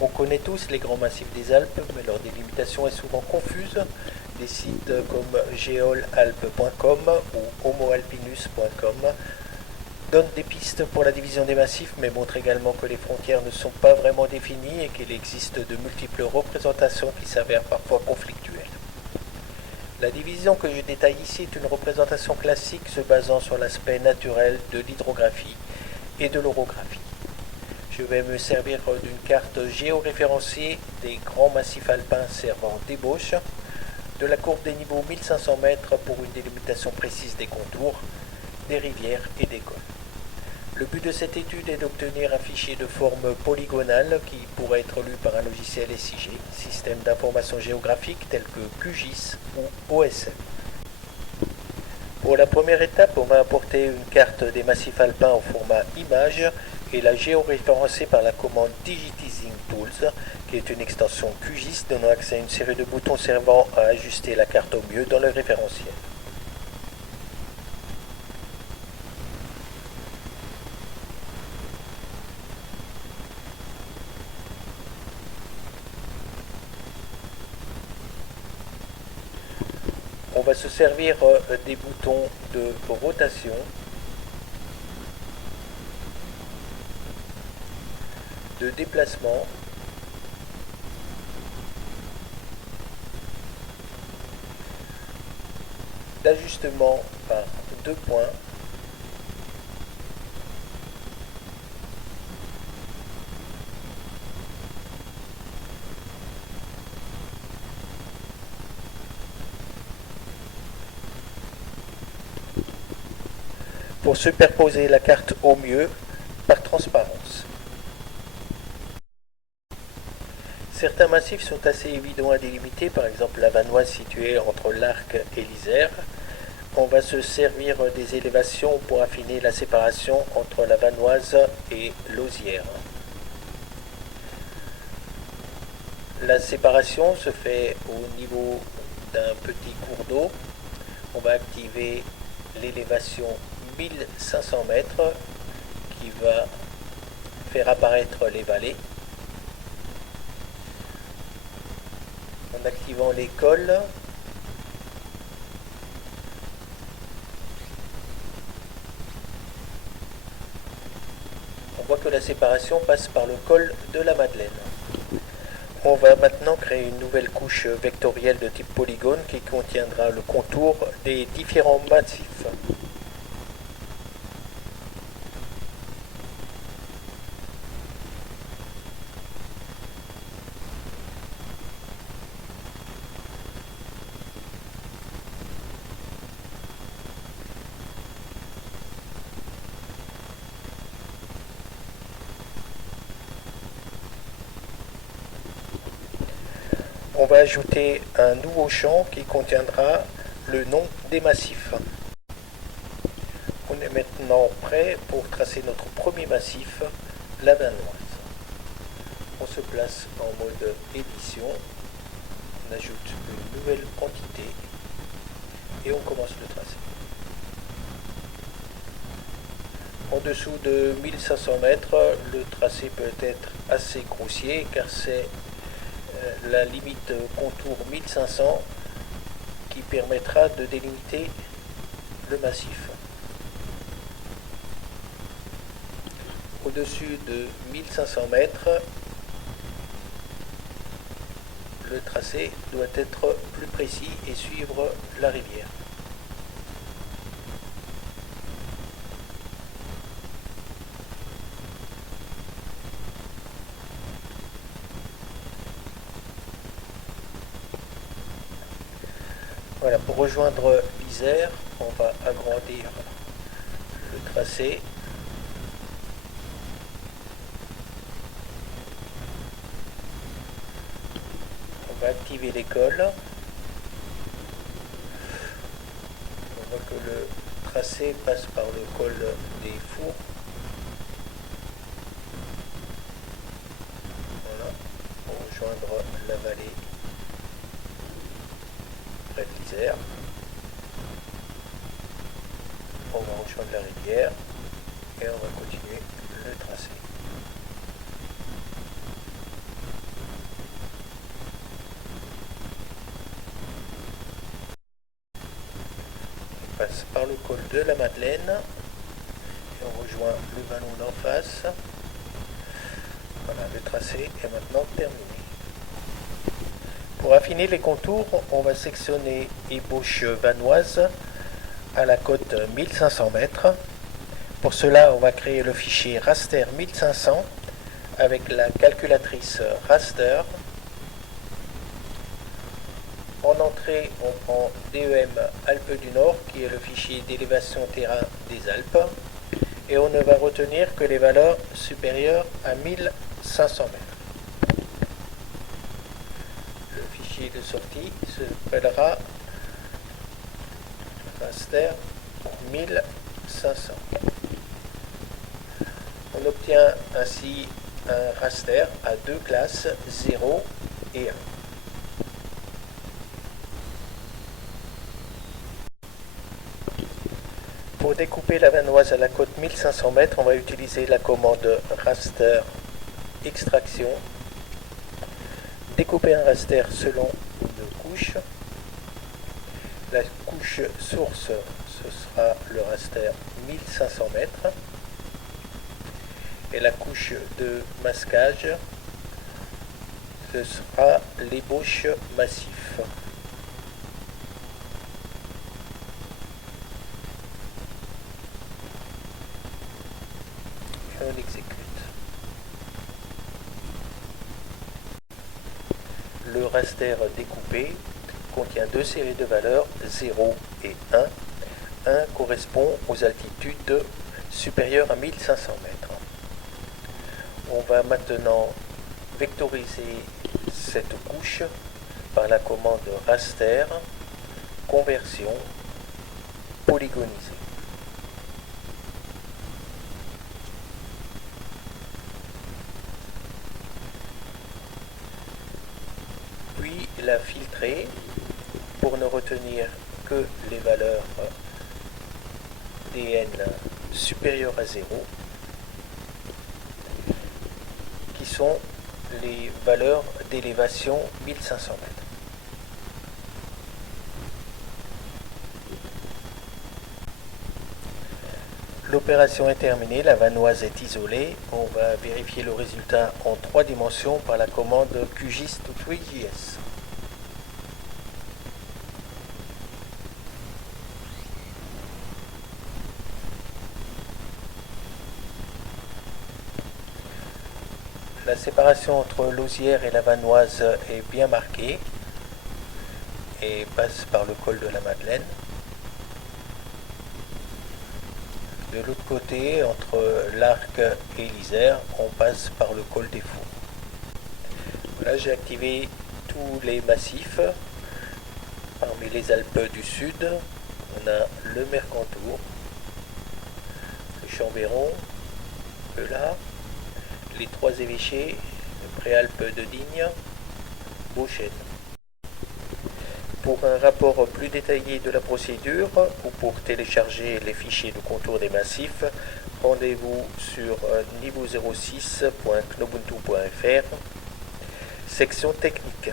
On connaît tous les grands massifs des Alpes, mais leur délimitation est souvent confuse. Des sites comme geolalpes.com ou homoalpinus.com donnent des pistes pour la division des massifs, mais montrent également que les frontières ne sont pas vraiment définies et qu'il existe de multiples représentations qui s'avèrent parfois conflictuelles. La division que je détaille ici est une représentation classique se basant sur l'aspect naturel de l'hydrographie et de l'orographie. Je vais me servir d'une carte géoréférencée des grands massifs alpins servant d'ébauche, de la courbe des niveaux 1500 mètres pour une délimitation précise des contours, des rivières et des cols. Le but de cette étude est d'obtenir un fichier de forme polygonale qui pourrait être lu par un logiciel SIG, système d'information géographique tel que QGIS ou OSM. Pour la première étape, on va importer une carte des massifs alpins au format image et la géoréférencer par la commande Digitizing Tools, qui est une extension QGIS donnant accès à une série de boutons servant à ajuster la carte au mieux dans le référentiel. On va se servir des boutons de rotation, de déplacement, d'ajustement par 2 points, pour superposer la carte au mieux par transparence. Certains massifs sont assez évidents à délimiter, par exemple la Vanoise située entre l'Arc et l'Isère. On va se servir des élévations pour affiner la séparation entre la Vanoise et l'Auzière. La séparation se fait au niveau d'un petit cours d'eau. On va activer l'élévation 1500 mètres qui va faire apparaître les vallées. En activant les cols, on voit que la séparation passe par le col de la Madeleine. On va maintenant créer une nouvelle couche vectorielle de type polygone qui contiendra le contour des différents massifs. On va ajouter un nouveau champ qui contiendra le nom des massifs. On est maintenant prêt pour tracer notre premier massif, la Vanoise. On se place en mode édition, on ajoute une nouvelle entité et on commence le tracé. En dessous de 1500 mètres, le tracé peut être assez grossier car c'est la limite contour 1500 qui permettra de délimiter le massif. Au-dessus de 1500 mètres, le tracé doit être plus précis et suivre la rivière. Voilà, pour rejoindre l'Isère, on va agrandir le tracé. On va activer les cols. On voit que le tracé passe par le col des Fours. Voilà, pour rejoindre la vallée près de l'Isère. On va rejoindre la rivière et on va continuer le tracé. passe par le col de la Madeleine et on rejoint le vallon d'en face. Voilà, le tracé est maintenant terminé. Pour affiner les contours, on va sectionner ébauche vanoise à la cote 1500 mètres. Pour cela, on va créer le fichier raster 1500 avec la calculatrice raster. En entrée, on prend DEM Alpes du Nord, qui est le fichier d'élévation terrain des Alpes, et on ne va retenir que les valeurs supérieures à 1500 mètres. Le fichier de sortie s'appellera raster 1500. On obtient ainsi un raster à deux classes 0 et 1. Pour découper la vanoise à la cote 1500 mètres, on va utiliser la commande raster extraction. Découper un raster selon une couche. La couche source, ce sera le raster 1500 mètres. Et la couche de masquage, ce sera l'ébauche massif. Et on exécute. Le raster découpé contient deux séries de valeurs 0 et 1. 1 correspond aux altitudes supérieures à 1500 mètres. On va maintenant vectoriser cette couche par la commande raster conversion polygoniser. Puis la filtrer pour ne retenir que les valeurs dn supérieures à 0, qui sont les valeurs d'élévation 1500 mètres. L'opération est terminée, la vanoise est isolée. On va vérifier le résultat en 3 dimensions par la commande QGIS to 3GS. La séparation entre l'osière et la vanoise est bien marquée et passe par le col de la Madeleine. De l'autre côté, entre l'Arc et l'Isère, on passe par le col des Fours. Voilà, j'ai activé tous les massifs. Parmi les Alpes du Sud, on a le Mercantour, le Chambéron, le Lard, les Trois Évêchés, le Préalpes de Digne, Beauchesne. Pour un rapport plus détaillé de la procédure ou pour télécharger les fichiers de contour des massifs, rendez-vous sur niveau06.knobuntu.fr, section technique.